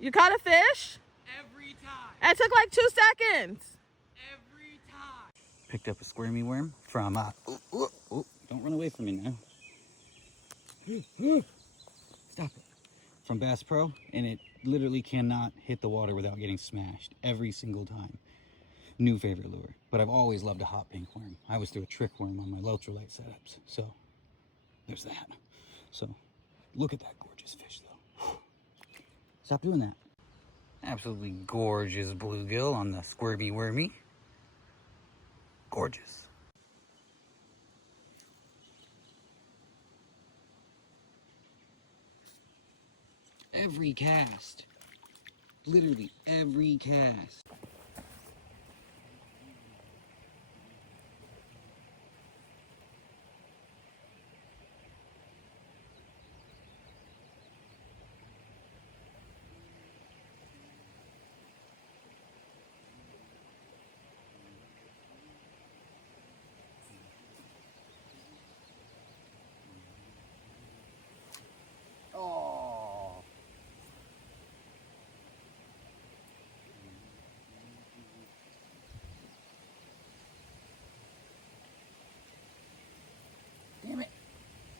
You caught a fish? Every time. It took like 2 seconds. Every time. Picked up a squirmy worm from, don't run away from me now. Stop it. From Bass Pro, and it literally cannot hit the water without getting smashed every single time. New favorite lure, but I've always loved a hot pink worm. I always threw a trick worm on my ultralight setups, so there's that. So look at that gorgeous fish though. Stop doing that. Absolutely gorgeous bluegill on the Squirmy Wormy. Gorgeous. Every cast. Literally every cast. Oh. Damn it.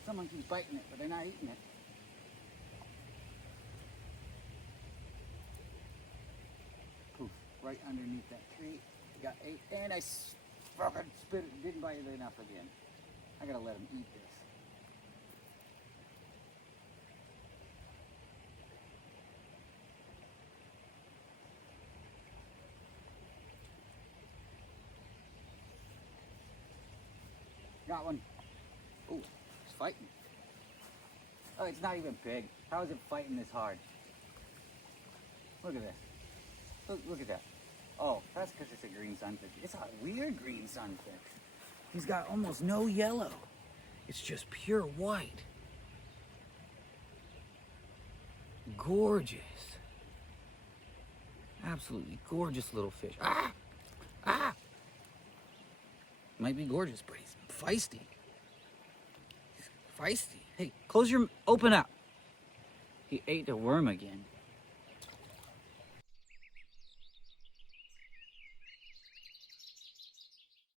Someone keeps biting it, but they're not eating it. Poof, right underneath that tree. Got 8, and I fucking spit it. Didn't bite it enough again. I gotta let him eat this. Got one. Oh, it's fighting. Oh, it's not even big. How is it fighting this hard? Look at this. Look at that. Oh, that's because it's a green sunfish. It's a weird green sunfish. He's got almost no yellow. It's just pure white. Gorgeous. Absolutely gorgeous little fish. Ah! Ah! Might be gorgeous, but he's feisty. He's feisty. Hey, open up. He ate the worm again.